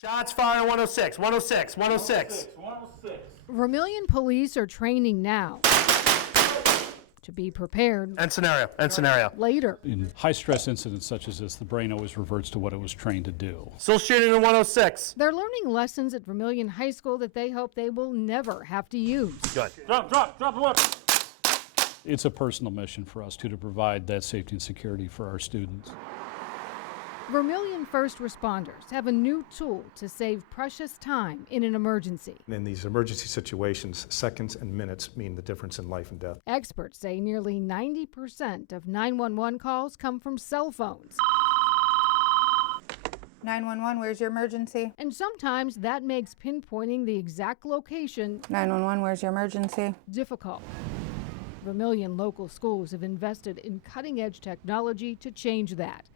Shots fired 106, 106, 106. 106. Vermilion police are training now to be prepared End scenario. later. In high-stress incidents such as this, the brain always reverts to what it was trained to do. Still shooting in 106. They're learning lessons at Vermilion High School that they hope they will never have to use. Good. Drop the weapon. It's a personal mission for us, to provide that safety and security for our students. Vermilion first responders have a new tool to save precious time in an emergency. In these emergency situations, seconds and minutes mean the difference in life and death. Experts say nearly 90% of 911 calls come from cell phones. 911, where's your emergency? And sometimes that makes pinpointing the exact location 911, where's your emergency? difficult. Vermilion local schools have invested in cutting-edge technology to change that.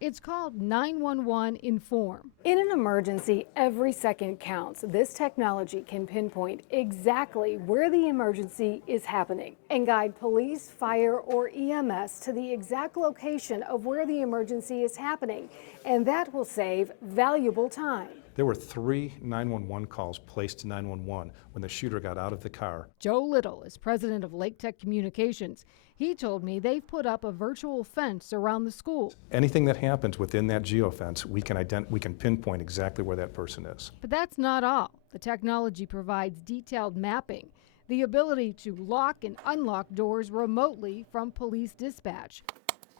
It's called 911 Inform. In an emergency, every second counts. This technology can pinpoint exactly where the emergency is happening and guide police, fire, or EMS to the exact location of where the emergency is happening. And that will save valuable time. There were 3 911 calls placed to 911 when the shooter got out of the car. Joe Little is president of Lake Tech Communications. He told me they've put up a virtual fence around the school. Anything that happens within that geofence, we can pinpoint exactly where that person is. But that's not all. The technology provides detailed mapping, the ability to lock and unlock doors remotely from police dispatch,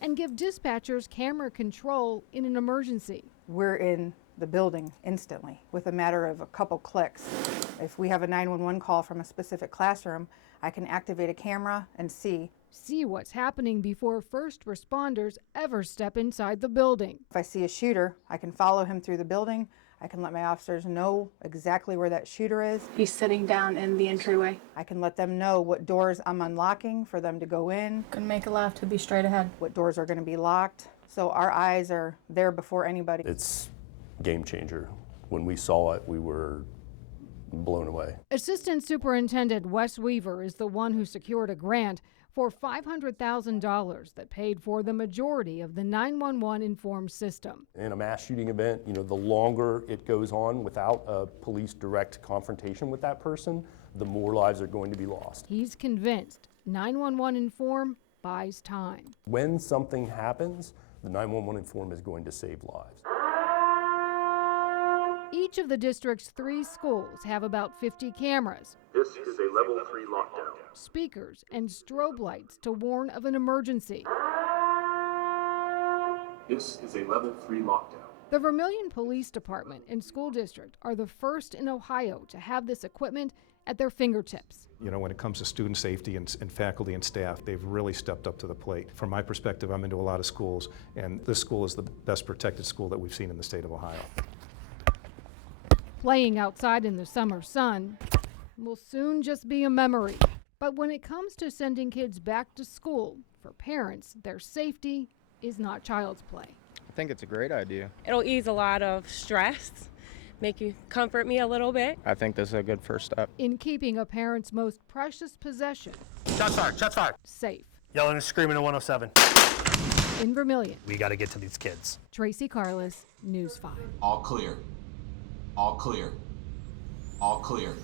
and give dispatchers camera control in an emergency. We're in the building instantly with a matter of a couple clicks. If we have a 911 call from a specific classroom, I can activate a camera and see what's happening before first responders ever step inside the building. if I see a shooter, I can follow him through the building. I can let my officers know exactly where that shooter is. He's sitting down in the entryway. I can let them know what doors I'm unlocking for them to go in, And make a left to be straight ahead. what doors are going to be locked. So our eyes are there before anybody. It's a game changer. When we saw it, we were blown away. Assistant Superintendent Wes Weaver is the one who secured a grant for $500,000 that paid for the majority of the 911 Inform system. In a mass shooting event, the longer it goes on without a police direct confrontation with that person, the more lives are going to be lost. He's convinced 911 Inform buys time. When something happens, the 911 Inform is going to save lives. Each of the district's 3 schools have about 50 cameras, This is a level 3 lockdown. speakers, and strobe lights to warn of an emergency. This is a level 3 lockdown. The Vermilion Police Department and School District are the first in Ohio to have this equipment at their fingertips. When it comes to student safety and faculty and staff, they've really stepped up to the plate. From my perspective, I'm into a lot of schools, and this school is the best protected school that we've seen in the state of Ohio. Playing outside in the summer sun will soon just be a memory. But when it comes to sending kids back to school, for parents, their safety is not child's play. I think it's a great idea. It'll ease a lot of stress, comfort me a little bit. I think this is a good first step. In keeping a parent's most precious possession Shots fired. safe. Yelling and screaming at 107. In Vermilion, We got to get to these kids. TRACY Carlos, News 5. All clear. All clear. All clear.